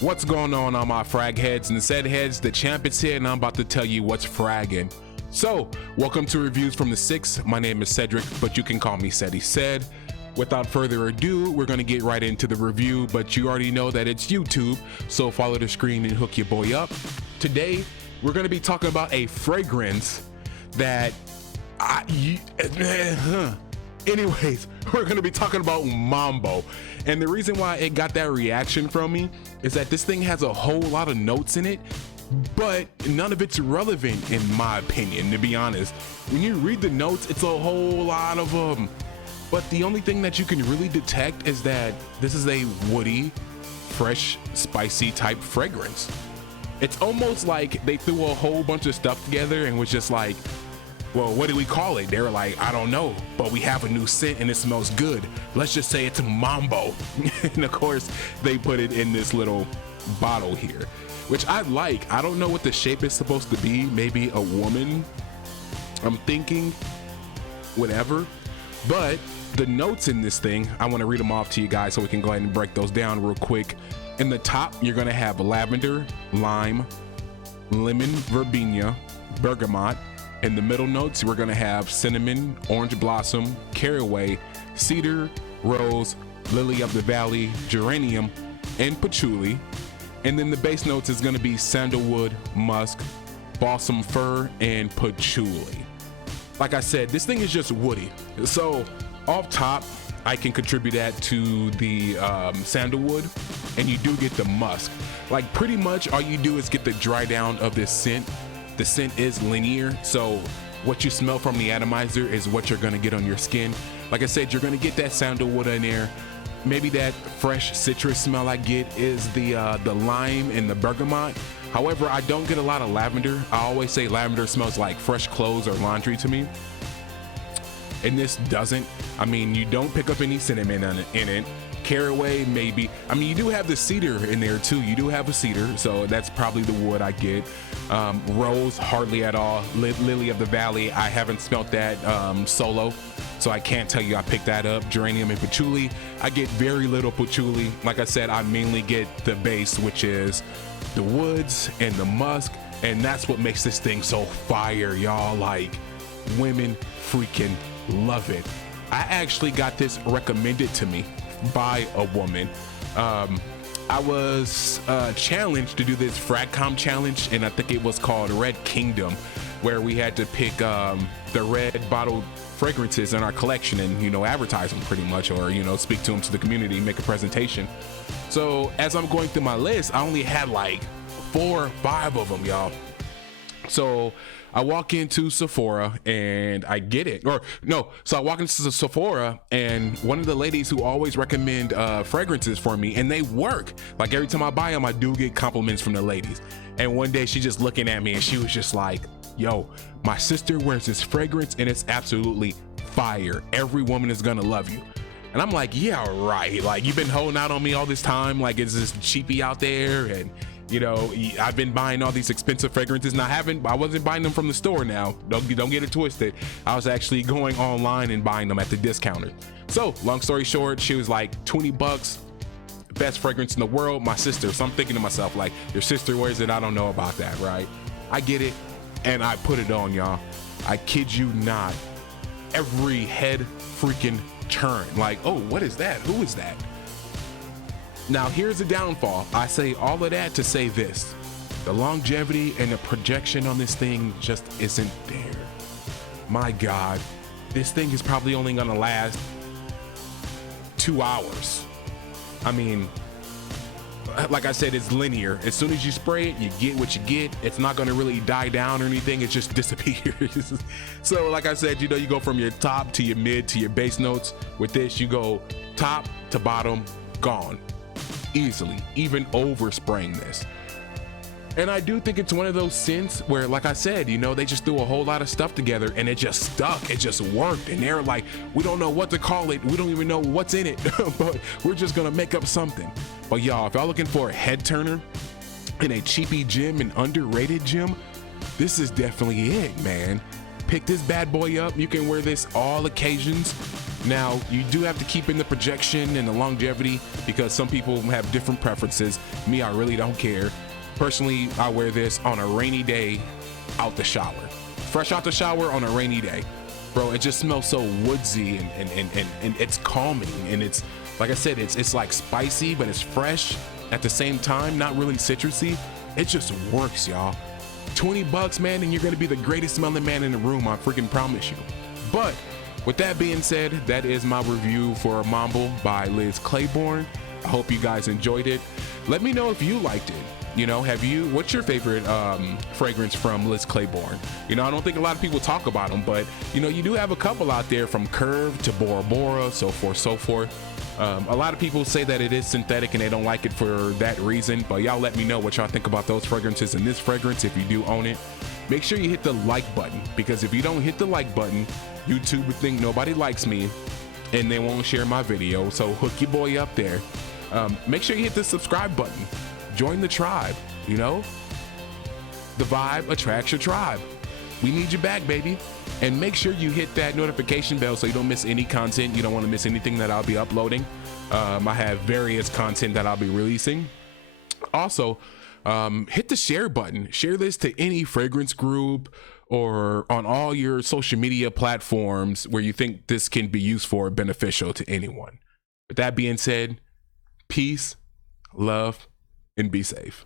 What's going on all my frag heads and said heads? The champ is here and I'm about to tell you what's fragging. So, welcome to Reviews from the Six. My name is Cedric, but you can call me Ceddy Said. Without further ado, we're gonna get right into the review, but you already know that it's YouTube, so follow the screen and hook your boy up. Today, we're gonna be talking about a fragrance that anyways, we're gonna be talking about Mambo. And the reason why it got that reaction from me is that this thing has a whole lot of notes in it, but none of it's relevant in my opinion, to be honest. When you read the notes, it's a whole lot of them. But the only thing that you can really detect is that this is a woody, fresh, spicy type fragrance. It's almost like they threw a whole bunch of stuff together and was just like, well, what do we call it? They were like, I don't know, but we have a new scent and it smells good. Let's just say it's Mambo. And of course, they put it in this little bottle here, which I like. I don't know what the shape is supposed to be. Maybe a woman, I'm thinking, whatever. But the notes in this thing, I want to read them off to you guys so we can go ahead and break those down real quick. In the top, you're going to have lavender, lime, lemon, verbena, bergamot. In the middle notes, we're gonna have cinnamon, orange blossom, caraway, cedar, rose, lily of the valley, geranium, and patchouli. And then the base notes is gonna be sandalwood, musk, balsam fir, and patchouli. Like I said, this thing is just woody. So off top, I can contribute that to the sandalwood, and you do get the musk. Like pretty much all you do is get the dry down of this scent. The scent is linear, so what you smell from the atomizer is what you're gonna get on your skin. Like I said, you're gonna get that sandalwood in there. Maybe that fresh citrus smell I get is the lime and the bergamot. However, I don't get a lot of lavender. I always say lavender smells like fresh clothes or laundry to me. And this doesn't. I mean, you don't pick up any cinnamon in it. Caraway, maybe. I mean, you do have the cedar in there too. You do have a cedar, so that's probably the wood I get. Rose, hardly at all. Lily of the valley, I haven't smelt that solo, so I can't tell you I picked that up. Geranium and patchouli, I get very little patchouli. Like I said, I mainly get the base, which is the woods and the musk, and that's what makes this thing so fire, y'all. Like, women freaking love it. I actually got this recommended to me by a woman. I was challenged to do this fragcomm challenge, and I think it was called Red Kingdom, where we had to pick the red bottled fragrances in our collection and, you know, advertise them pretty much, or, you know, speak to them to the community, make a presentation. So as I'm going through my list, I only had like 4 or 5 of them, y'all. So I walk into Sephora and I get it, so I walk into Sephora and one of the ladies who always recommend fragrances for me, and they work. Like every time I buy them, I do get compliments from the ladies. And one day she just looking at me and she was just like, yo, my sister wears this fragrance and it's absolutely fire. Every woman is gonna love you. And I'm like, yeah, right. Like, you've been holding out on me all this time. Like, it's this cheapy out there, and you know, I've been buying all these expensive fragrances, and I wasn't buying them from the store now. Don't get it twisted. I was actually going online and buying them at the discounter. So long story short, she was like, 20 bucks, best fragrance in the world, my sister. So I'm thinking to myself, like, your sister wears it, I don't know about that, right? I get it, and I put it on, y'all. I kid you not. Every head freaking turn. Like, oh, what is that? Who is that? Now, here's the downfall. I say all of that to say this. The longevity and the projection on this thing just isn't there. My God, this thing is probably only gonna last 2 hours. I mean, like I said, it's linear. As soon as you spray it, you get what you get. It's not gonna really die down or anything. It just disappears. So like I said, you know, you go from your top to your mid to your base notes. With this, you go top to bottom, gone. Easily, even over spraying this. And I do think it's one of those scents where, like I said, you know, they just threw a whole lot of stuff together and it just stuck, it just worked, and they're like, we don't know what to call it, we don't even know what's in it, but we're just gonna make up something. But y'all, if y'all looking for a head turner in a cheapy gym, an underrated gym, this is definitely it, man. Pick this bad boy up. You can wear this all occasions. Now, you do have to keep in the projection and the longevity because some people have different preferences. Me, I really don't care. Personally, I wear this on a rainy day out the shower. Fresh out the shower on a rainy day. Bro, it just smells so woodsy and it's calming. And it's, like I said, it's like spicy, but it's fresh at the same time, not really citrusy. It just works, y'all. 20 bucks, man, and you're gonna be the greatest smelling man in the room, I freaking promise you. But with that being said, that is my review for Mambo by Liz Claiborne. I hope you guys enjoyed it. Let me know if you liked it. You know, what's your favorite fragrance from Liz Claiborne? You know, I don't think a lot of people talk about them, but you know, you do have a couple out there, from Curve to Bora Bora, so forth. A lot of people say that it is synthetic and they don't like it for that reason, but y'all let me know what y'all think about those fragrances and this fragrance if you do own it. Make sure you hit the like button, because if you don't hit the like button, YouTube would think nobody likes me and they won't share my video. So hook your boy up there. Make sure you hit the subscribe button. Join the tribe. You know, the vibe attracts your tribe. We need you back, baby. And make sure you hit that notification bell so you don't miss any content. You don't want to miss anything that I'll be uploading. I have various content that I'll be releasing. Also, hit the share button. Share this to any fragrance group or on all your social media platforms where you think this can be useful or beneficial to anyone. With that being said, peace, love, and be safe.